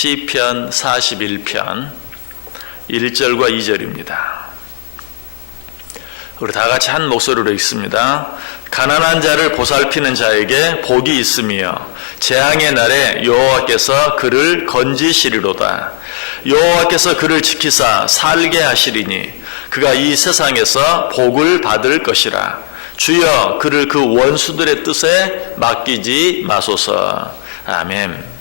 시편 41편 1절과 2절입니다. 우리 다 같이 한 목소리로 읽습니다. 가난한 자를 보살피는 자에게 복이 있으며 재앙의 날에 여호와께서 그를 건지시리로다. 여호와께서 그를 지키사 살게 하시리니 그가 이 세상에서 복을 받을 것이라. 주여 그를 그 원수들의 뜻에 맡기지 마소서. 아멘.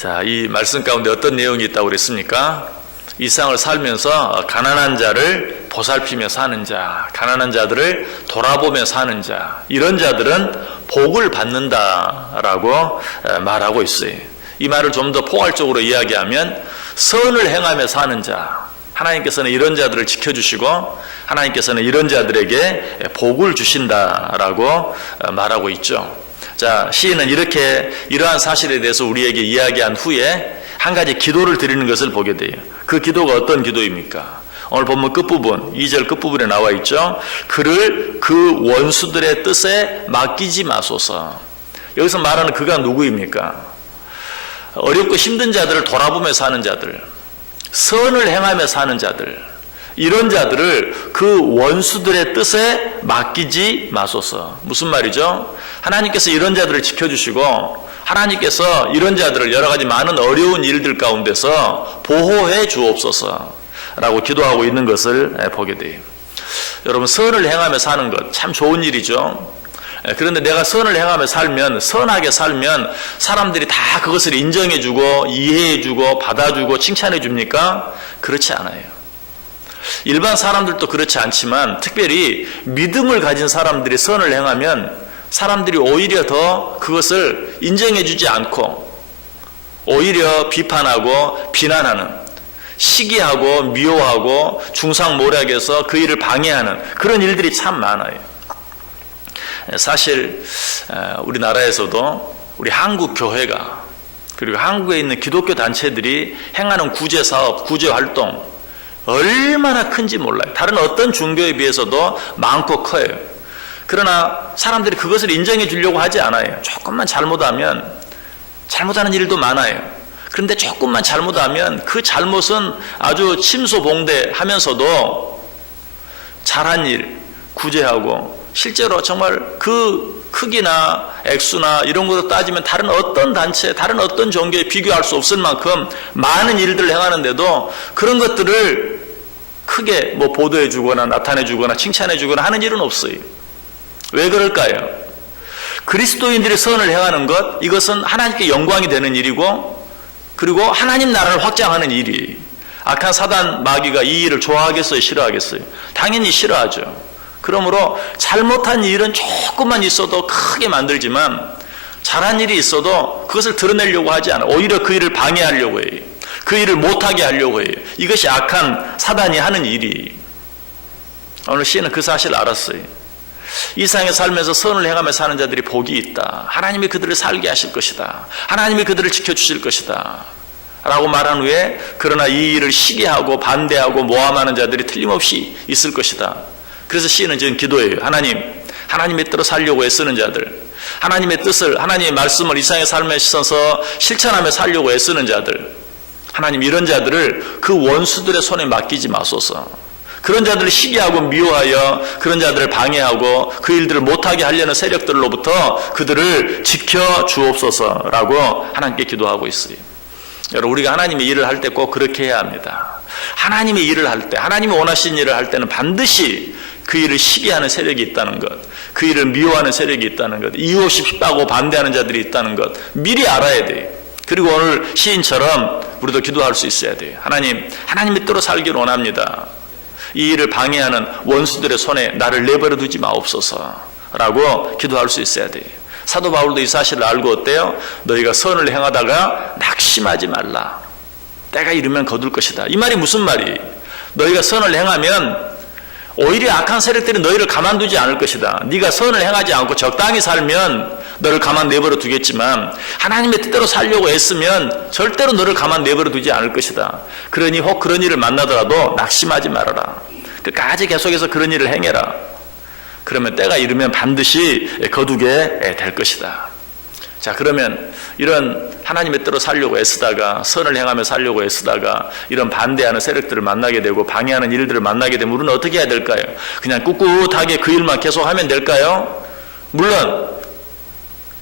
자, 이 말씀 가운데 어떤 내용이 있다고 그랬습니까? 이 세상을 살면서 가난한 자를 보살피며 사는 자, 가난한 자들을 돌아보며 사는 자, 이런 자들은 복을 받는다라고 말하고 있어요. 이 말을 좀 더 포괄적으로 이야기하면 선을 행하며 사는 자, 하나님께서는 이런 자들을 지켜주시고 하나님께서는 이런 자들에게 복을 주신다라고 말하고 있죠. 자, 시인은 이러한 사실에 대해서 우리에게 이야기한 후에 한 가지 기도를 드리는 것을 보게 돼요. 그 기도가 어떤 기도입니까? 오늘 본문 끝부분, 2절 끝부분에 나와 있죠. 그를 그 원수들의 뜻에 맡기지 마소서. 여기서 말하는 그가 누구입니까? 어렵고 힘든 자들을 돌아보며 사는 자들, 선을 행하며 사는 자들, 이런 자들을 그 원수들의 뜻에 맡기지 마소서. 무슨 말이죠? 하나님께서 이런 자들을 지켜주시고 하나님께서 이런 자들을 여러 가지 많은 어려운 일들 가운데서 보호해 주옵소서 라고 기도하고 있는 것을 보게 돼요. 여러분, 선을 행하며 사는 것 참 좋은 일이죠. 그런데 내가 선을 행하며 살면, 선하게 살면 사람들이 다 그것을 인정해주고 이해해주고 받아주고 칭찬해줍니까? 그렇지 않아요. 일반 사람들도 그렇지 않지만 특별히 믿음을 가진 사람들이 선을 행하면 사람들이 오히려 더 그것을 인정해주지 않고 오히려 비판하고 비난하는, 시기하고 미워하고 중상모략해서 그 일을 방해하는 그런 일들이 참 많아요. 사실 우리나라에서도 우리 한국 교회가 그리고 한국에 있는 기독교 단체들이 행하는 구제사업, 구제활동 얼마나 큰지 몰라요. 다른 어떤 종교에 비해서도 많고 커요. 그러나 사람들이 그것을 인정해 주려고 하지 않아요. 조금만 잘못하면, 잘못하는 일도 많아요. 그런데 조금만 잘못하면 그 잘못은 아주 침소봉대하면서도 잘한 일 구제하고, 실제로 정말 그 크기나 액수나 이런 것으로 따지면 다른 어떤 단체, 다른 어떤 종교에 비교할 수 없을 만큼 많은 일들을 행하는데도 그런 것들을 크게 보도해 주거나 나타내 주거나 칭찬해 주거나 하는 일은 없어요. 왜 그럴까요? 그리스도인들이 선을 행하는 것, 이것은 하나님께 영광이 되는 일이고, 그리고 하나님 나라를 확장하는 일이에요. 악한 사단 마귀가 이 일을 좋아하겠어요? 싫어하겠어요? 당연히 싫어하죠. 그러므로 잘못한 일은 조금만 있어도 크게 만들지만 잘한 일이 있어도 그것을 드러내려고 하지 않아요. 오히려 그 일을 방해하려고 해요. 그 일을 못하게 하려고 해요. 이것이 악한 사단이 하는 일이에요. 오늘 시인은 그 사실을 알았어요. 이 세상에 살면서 선을 행하며 사는 자들이 복이 있다. 하나님이 그들을 살게 하실 것이다. 하나님이 그들을 지켜주실 것이다 라고 말한 후에, 그러나 이 일을 시기하고 반대하고 모함하는 자들이 틀림없이 있을 것이다. 그래서 시인은 지금 기도해요. 하나님의 뜻으로 살려고 애쓰는 자들, 하나님의 뜻을, 하나님의 말씀을 이 세상에 삶에 있어서 실천하며 살려고 애쓰는 자들, 하나님 이런 자들을 그 원수들의 손에 맡기지 마소서. 그런 자들을 시기하고 미워하여 그런 자들을 방해하고 그 일들을 못하게 하려는 세력들로부터 그들을 지켜 주옵소서라고 하나님께 기도하고 있어요. 여러분, 우리가 하나님의 일을 할 때 꼭 그렇게 해야 합니다. 하나님의 일을 할 때, 하나님이 원하시는 일을 할 때는 반드시 그 일을 시기하는 세력이 있다는 것, 그 일을 미워하는 세력이 있다는 것, 이유 없이 핍박하고 반대하는 자들이 있다는 것 미리 알아야 돼요. 그리고 오늘 시인처럼 우리도 기도할 수 있어야 돼요. 하나님의 뜻으로 살기를 원합니다. 이 일을 방해하는 원수들의 손에 나를 내버려 두지 마옵소서 라고 기도할 수 있어야 돼요. 사도 바울도 이 사실을 알고 어때요? 너희가 선을 행하다가 낙심하지 말라. 때가 이르면 거둘 것이다. 이 말이 무슨 말이에요? 너희가 선을 행하면 오히려 악한 세력들이 너희를 가만두지 않을 것이다. 네가 선을 행하지 않고 적당히 살면 너를 가만 내버려 두겠지만 하나님의 뜻대로 살려고 애쓰면 절대로 너를 가만 내버려 두지 않을 것이다. 그러니 혹 그런 일을 만나더라도 낙심하지 말아라. 끝까지 계속해서 그런 일을 행해라. 그러면 때가 이르면 반드시 거두게 될 것이다. 자, 그러면 이런 하나님의 뜻대로 살려고 애쓰다가, 선을 행하며 살려고 애쓰다가 이런 반대하는 세력들을 만나게 되고 방해하는 일들을 만나게 되면 우리는 어떻게 해야 될까요? 그냥 꿋꿋하게 그 일만 계속하면 될까요? 물론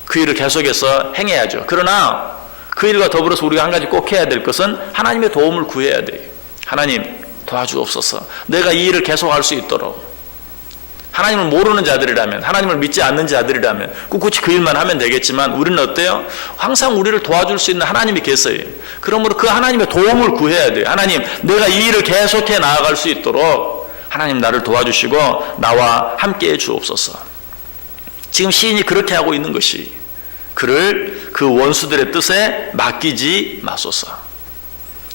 그 일을 계속해서 행해야죠. 그러나 그 일과 더불어서 우리가 한 가지 꼭 해야 될 것은 하나님의 도움을 구해야 돼요. 하나님 도와주옵소서. 내가 이 일을 계속할 수 있도록. 하나님을 모르는 자들이라면, 하나님을 믿지 않는 자들이라면 꿋꿋이 그 일만 하면 되겠지만 우리는 어때요? 항상 우리를 도와줄 수 있는 하나님이 계세요. 그러므로 그 하나님의 도움을 구해야 돼요. 하나님, 내가 이 일을 계속해 나아갈 수 있도록 하나님 나를 도와주시고 나와 함께해 주옵소서. 지금 시인이 그렇게 하고 있는 것이, 그를 그 원수들의 뜻에 맡기지 마소서.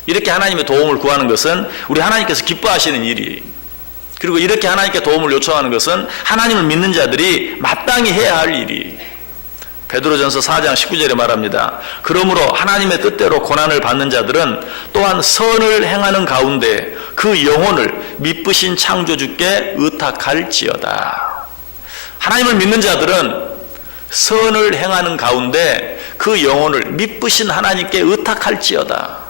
이렇게 하나님의 도움을 구하는 것은 우리 하나님께서 기뻐하시는 일이에요. 그리고 이렇게 하나님께 도움을 요청하는 것은 하나님을 믿는 자들이 마땅히 해야 할 일이. 베드로전서 4장 19절에 말합니다. 그러므로 하나님의 뜻대로 고난을 받는 자들은 또한 선을 행하는 가운데 그 영혼을 미쁘신 창조주께 의탁할지어다. 하나님을 믿는 자들은 선을 행하는 가운데 그 영혼을 미쁘신 하나님께 의탁할지어다.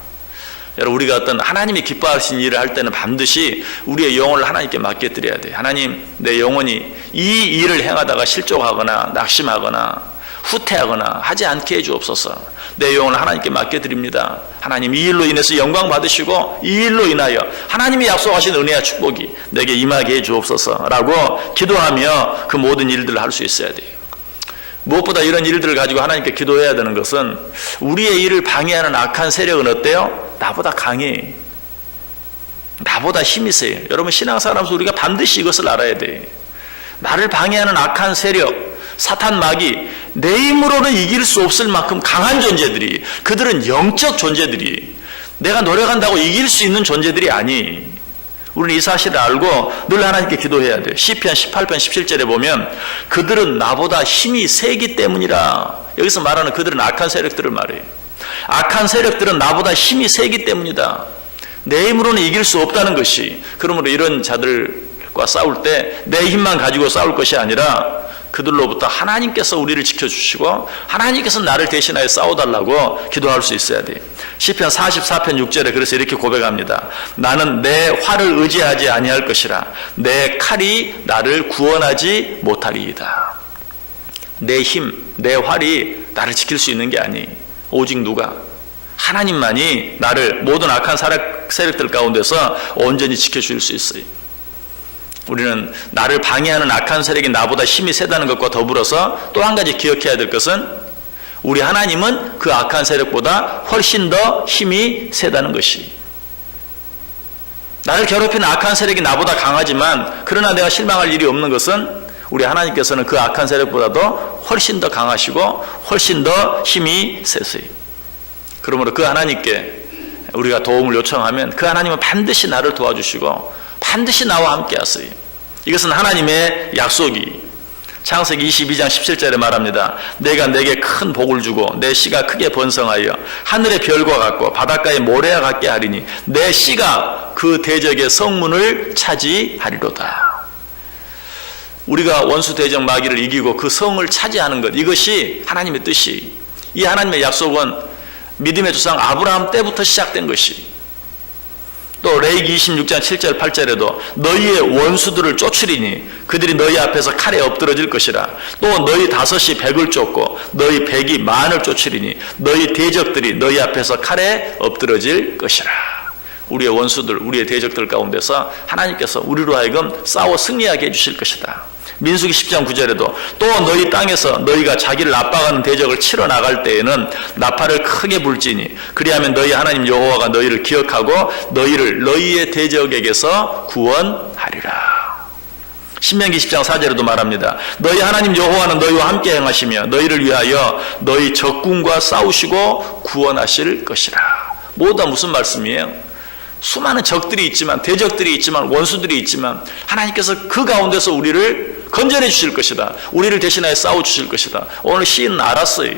여러분, 우리가 어떤 하나님이 기뻐하신 일을 할 때는 반드시 우리의 영혼을 하나님께 맡겨드려야 돼요. 하나님, 내 영혼이 이 일을 행하다가 실족하거나 낙심하거나 후퇴하거나 하지 않게 해주옵소서. 내 영혼을 하나님께 맡겨드립니다. 하나님, 이 일로 인해서 영광 받으시고 이 일로 인하여 하나님이 약속하신 은혜와 축복이 내게 임하게 해주옵소서 라고 기도하며 그 모든 일들을 할 수 있어야 돼요. 무엇보다 이런 일들을 가지고 하나님께 기도해야 되는 것은 우리의 일을 방해하는 악한 세력은 어때요? 나보다 강해. 나보다 힘이 세요. 여러분, 신앙생활하면서 우리가 반드시 이것을 알아야 돼. 나를 방해하는 악한 세력, 사탄 마귀, 내 힘으로는 이길 수 없을 만큼 강한 존재들이, 그들은 영적 존재들이, 내가 노력한다고 이길 수 있는 존재들이 아니. 우리는 이 사실을 알고 늘 하나님께 기도해야 돼요. 시편 18편 17절에 보면 그들은 나보다 힘이 세기 때문이라. 여기서 말하는 그들은 악한 세력들을 말해요. 악한 세력들은 나보다 힘이 세기 때문이다. 내 힘으로는 이길 수 없다는 것이. 그러므로 이런 자들과 싸울 때 내 힘만 가지고 싸울 것이 아니라 그들로부터 하나님께서 우리를 지켜주시고 하나님께서 나를 대신하여 싸워달라고 기도할 수 있어야 돼요. 시편 44편 6절에 그래서 이렇게 고백합니다. 나는 내 활을 의지하지 아니할 것이라. 내 칼이 나를 구원하지 못하리이다. 내 힘, 내 활이 나를 지킬 수 있는 게 아니. 오직 누가? 하나님만이 나를 모든 악한 세력들 가운데서 온전히 지켜줄 수 있어요. 우리는 나를 방해하는 악한 세력이 나보다 힘이 세다는 것과 더불어서 또 한 가지 기억해야 될 것은 우리 하나님은 그 악한 세력보다 훨씬 더 힘이 세다는 것이. 나를 괴롭히는 악한 세력이 나보다 강하지만 그러나 내가 실망할 일이 없는 것은 우리 하나님께서는 그 악한 세력보다도 훨씬 더 강하시고 훨씬 더 힘이 세세요. 그러므로 그 하나님께 우리가 도움을 요청하면 그 하나님은 반드시 나를 도와주시고 반드시 나와 함께 하세요. 이것은 하나님의 약속이. 창세기 22장 17절에 말합니다. 내가 내게 큰 복을 주고 내 씨가 크게 번성하여 하늘의 별과 같고 바닷가의 모래와 같게 하리니 내 씨가 그 대적의 성문을 차지하리로다. 우리가 원수 대적 마귀를 이기고 그 성을 차지하는 것, 이것이 하나님의 뜻이. 이 하나님의 약속은 믿음의 조상 아브라함 때부터 시작된 것이. 또 레위기 26장 7절 8절에도 너희의 원수들을 쫓으리니 그들이 너희 앞에서 칼에 엎드러질 것이라. 또 너희 다섯이 백을 쫓고 너희 백이 만을 쫓으리니 너희 대적들이 너희 앞에서 칼에 엎드러질 것이라. 우리의 원수들, 우리의 대적들 가운데서 하나님께서 우리로 하여금 싸워 승리하게 해주실 것이다. 민수기 10장 9절에도 또 너희 땅에서 너희가 자기를 압박하는 대적을 치러 나갈 때에는 나팔을 크게 불지니 그리하면 너희 하나님 여호와가 너희를 기억하고 너희를 너희의 대적에게서 구원하리라. 신명기 10장 4절에도 말합니다. 너희 하나님 여호와는 너희와 함께 행하시며 너희를 위하여 너희 적군과 싸우시고 구원하실 것이라. 모두 다 무슨 말씀이에요? 수많은 적들이 있지만, 대적들이 있지만, 원수들이 있지만 하나님께서 그 가운데서 우리를 건져내 주실 것이다. 우리를 대신하여 싸워 주실 것이다. 오늘 시인은 알았어요.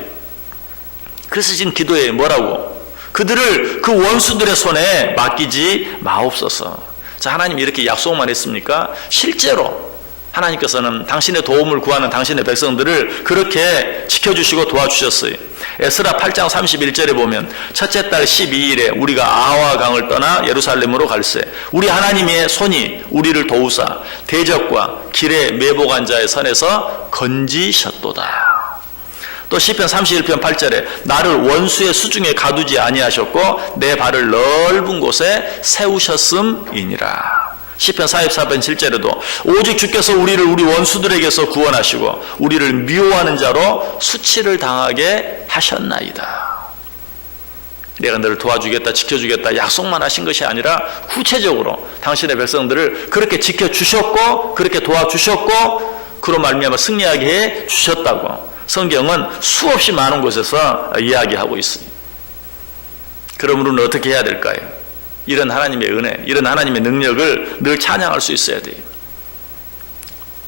그래서 지금 기도해. 뭐라고? 그들을 그 원수들의 손에 맡기지 마옵소서. 자, 하나님 이렇게 약속만 했습니까? 실제로 하나님께서는 당신의 도움을 구하는 당신의 백성들을 그렇게 지켜주시고 도와주셨어요. 에스라 8장 31절에 보면 첫째 달 12일에 우리가 아와 강을 떠나 예루살렘으로 갈새 우리 하나님의 손이 우리를 도우사 대적과 길에 매복한 자의 선에서 건지셨도다. 또 시편 31편 8절에 나를 원수의 수중에 가두지 아니하셨고 내 발을 넓은 곳에 세우셨음이니라. 시편 44편 7절에도 오직 주께서 우리를 우리 원수들에게서 구원하시고 우리를 미워하는 자로 수치를 당하게 하셨나이다. 내가 너를 도와주겠다 지켜주겠다 약속만 하신 것이 아니라 구체적으로 당신의 백성들을 그렇게 지켜주셨고 그렇게 도와주셨고 그로 말미암아 승리하게 해 주셨다고 성경은 수없이 많은 곳에서 이야기하고 있어요. 그러므로 우리는 어떻게 해야 될까요? 이런 하나님의 은혜, 이런 하나님의 능력을 늘 찬양할 수 있어야 돼요.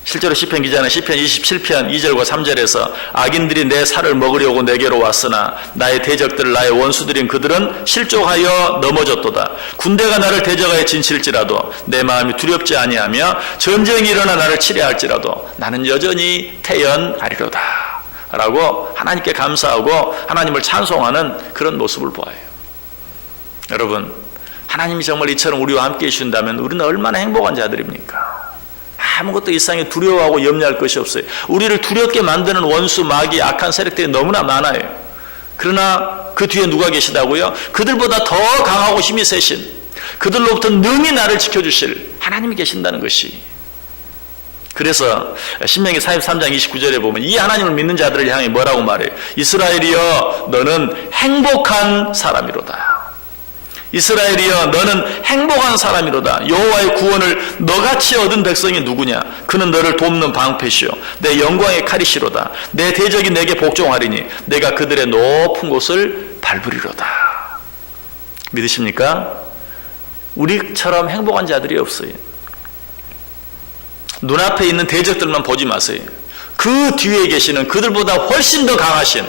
실제로 시편 기자는 시편 27편 2절과 3절에서 악인들이 내 살을 먹으려고 내게로 왔으나 나의 대적들 나의 원수들인 그들은 실족하여 넘어졌도다. 군대가 나를 대적하여 진칠지라도 내 마음이 두렵지 아니하며 전쟁이 일어나 나를 치려할지라도 나는 여전히 태연하리로다. 라고 하나님께 감사하고 하나님을 찬송하는 그런 모습을 보아요. 여러분, 하나님이 정말 이처럼 우리와 함께 해주신다면 우리는 얼마나 행복한 자들입니까? 아무것도 이 세상에 두려워하고 염려할 것이 없어요. 우리를 두렵게 만드는 원수, 마귀, 악한 세력들이 너무나 많아요. 그러나 그 뒤에 누가 계시다고요? 그들보다 더 강하고 힘이 세신 그들로부터 능히 나를 지켜주실 하나님이 계신다는 것이. 그래서 신명기 43장 29절에 보면 이 하나님을 믿는 자들을 향해 뭐라고 말해요? 이스라엘이여 너는 행복한 사람이로다. 이스라엘이여 너는 행복한 사람이로다. 여호와의 구원을 너같이 얻은 백성이 누구냐? 그는 너를 돕는 방패시오 내 영광의 칼이시로다. 내 대적이 내게 복종하리니 내가 그들의 높은 곳을 밟으리로다. 믿으십니까? 우리처럼 행복한 자들이 없어요. 눈앞에 있는 대적들만 보지 마세요. 그 뒤에 계시는 그들보다 훨씬 더 강하신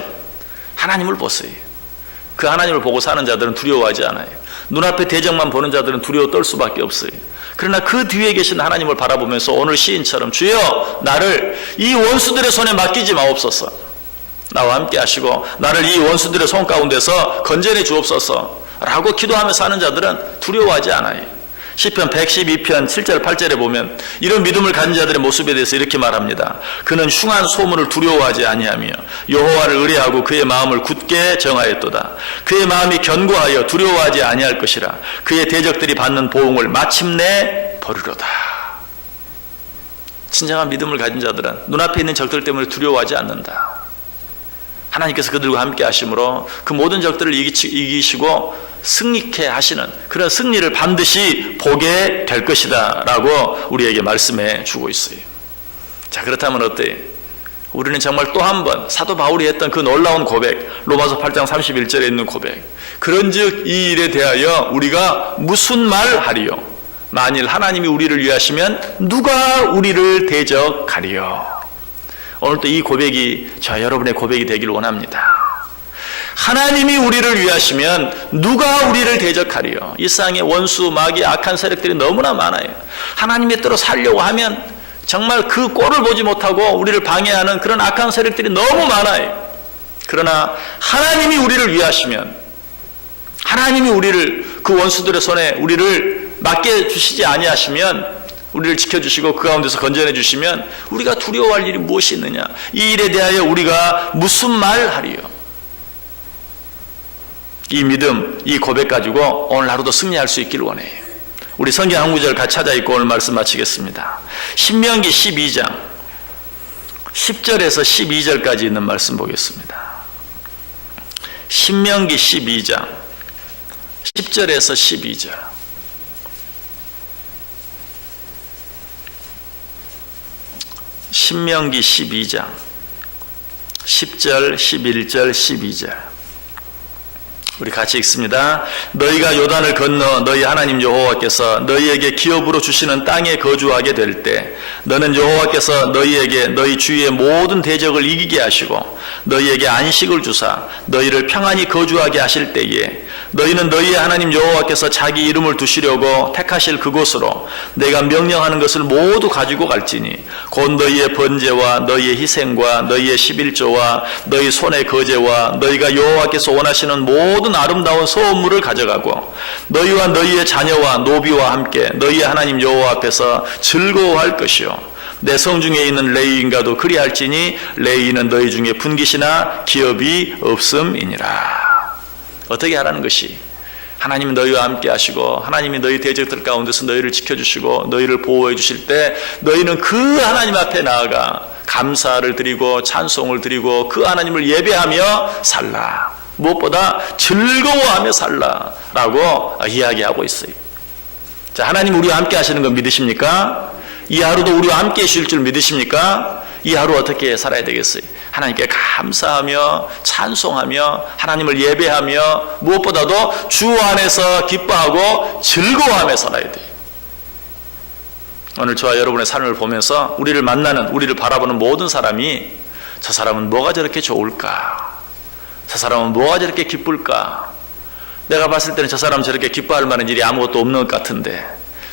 하나님을 보세요. 그 하나님을 보고 사는 자들은 두려워하지 않아요. 눈앞에 대적만 보는 자들은 두려워 떨 수밖에 없어요. 그러나 그 뒤에 계신 하나님을 바라보면서 오늘 시인처럼 주여 나를 이 원수들의 손에 맡기지 마옵소서. 나와 함께 하시고 나를 이 원수들의 손 가운데서 건져내 주옵소서 라고 기도하며 사는 자들은 두려워하지 않아요. 시편 112편 7절 8절에 보면 이런 믿음을 가진 자들의 모습에 대해서 이렇게 말합니다. 그는 흉한 소문을 두려워하지 아니하며 여호와를 의뢰하고 그의 마음을 굳게 정하였도다. 그의 마음이 견고하여 두려워하지 아니할 것이라. 그의 대적들이 받는 보응을 마침내 버리로다. 진정한 믿음을 가진 자들은 눈앞에 있는 적들 때문에 두려워하지 않는다. 하나님께서 그들과 함께 하심으로 그 모든 적들을 이기시고 승리케 하시는 그런 승리를 반드시 보게 될 것이다 라고 우리에게 말씀해 주고 있어요. 자, 그렇다면 어때요? 우리는 정말 또 한 번 사도 바울이 했던 그 놀라운 고백, 로마서 8장 31절에 있는 고백, 그런즉 이 일에 대하여 우리가 무슨 말 하리요? 만일 하나님이 우리를 위하시면 누가 우리를 대적하리요? 오늘 또 이 고백이 저 여러분의 고백이 되기를 원합니다. 하나님이 우리를 위하시면 누가 우리를 대적하리요? 이 세상에 원수, 마귀, 악한 세력들이 너무나 많아요. 하나님의 뜻대로 살려고 하면 정말 그 꼴을 보지 못하고 우리를 방해하는 그런 악한 세력들이 너무 많아요. 그러나 하나님이 우리를 위하시면, 하나님이 우리를 그 원수들의 손에 우리를 맡겨 주시지 아니하시면, 우리를 지켜주시고 그 가운데서 건져내 주시면 우리가 두려워할 일이 무엇이 있느냐? 이 일에 대하여 우리가 무슨 말 하리요? 이 믿음, 이 고백 가지고 오늘 하루도 승리할 수 있기를 원해요. 우리 성경 한 구절 같이 찾아 읽고 오늘 말씀 마치겠습니다. 신명기 12장 10절에서 12절까지 있는 말씀 보겠습니다. 신명기 12장 10절에서 12절. 신명기 12장 10절, 11절, 12절 우리 같이 읽습니다. 너희가 요단을 건너 너희 하나님 여호와께서 너희에게 기업으로 주시는 땅에 거주하게 될 때 너는 여호와께서 너희에게 너희 주위의 모든 대적을 이기게 하시고 너희에게 안식을 주사 너희를 평안히 거주하게 하실 때에 너희는 너희의 하나님 여호와께서 자기 이름을 두시려고 택하실 그곳으로 내가 명령하는 것을 모두 가지고 갈지니 곧 너희의 번제와 너희의 희생과 너희의 11조와 너희 손의 거제와 너희가 여호와께서 원하시는 모든 아름다운 소원물을 가져가고 너희와 너희의 자녀와 노비와 함께 너희의 하나님 여호와 앞에서 즐거워할 것이요 내 성중에 있는 레위인과도 그리할지니 레위인은 너희 중에 분깃이나 기업이 없음이니라. 어떻게 하라는 것이 하나님이 너희와 함께 하시고 하나님이 너희 대적들 가운데서 너희를 지켜주시고 너희를 보호해 주실 때 너희는 그 하나님 앞에 나아가 감사를 드리고 찬송을 드리고 그 하나님을 예배하며 살라. 무엇보다 즐거워하며 살라라고 이야기하고 있어요. 자, 하나님 우리와 함께 하시는 거 믿으십니까? 이 하루도 우리와 함께 하실 줄 믿으십니까? 이 하루 어떻게 살아야 되겠어요? 하나님께 감사하며 찬송하며 하나님을 예배하며 무엇보다도 주 안에서 기뻐하고 즐거워하며 살아야 돼요. 오늘 저와 여러분의 삶을 보면서 우리를 만나는, 우리를 바라보는 모든 사람이 저 사람은 뭐가 저렇게 좋을까? 저 사람은 뭐가 저렇게 기쁠까? 내가 봤을 때는 저 사람 저렇게 기뻐할 만한 일이 아무것도 없는 것 같은데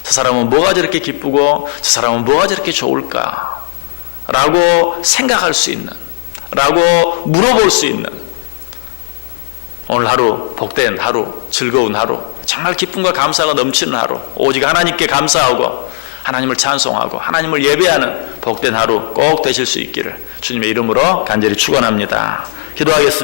저 사람은 뭐가 저렇게 기쁘고 저 사람은 뭐가 저렇게 좋을까? 라고 생각할 수 있는, 라고 물어볼 수 있는 오늘 하루 복된 하루, 즐거운 하루, 정말 기쁨과 감사가 넘치는 하루, 오직 하나님께 감사하고 하나님을 찬송하고 하나님을 예배하는 복된 하루 꼭 되실 수 있기를 주님의 이름으로 간절히 축원합니다. 기도하겠습니다.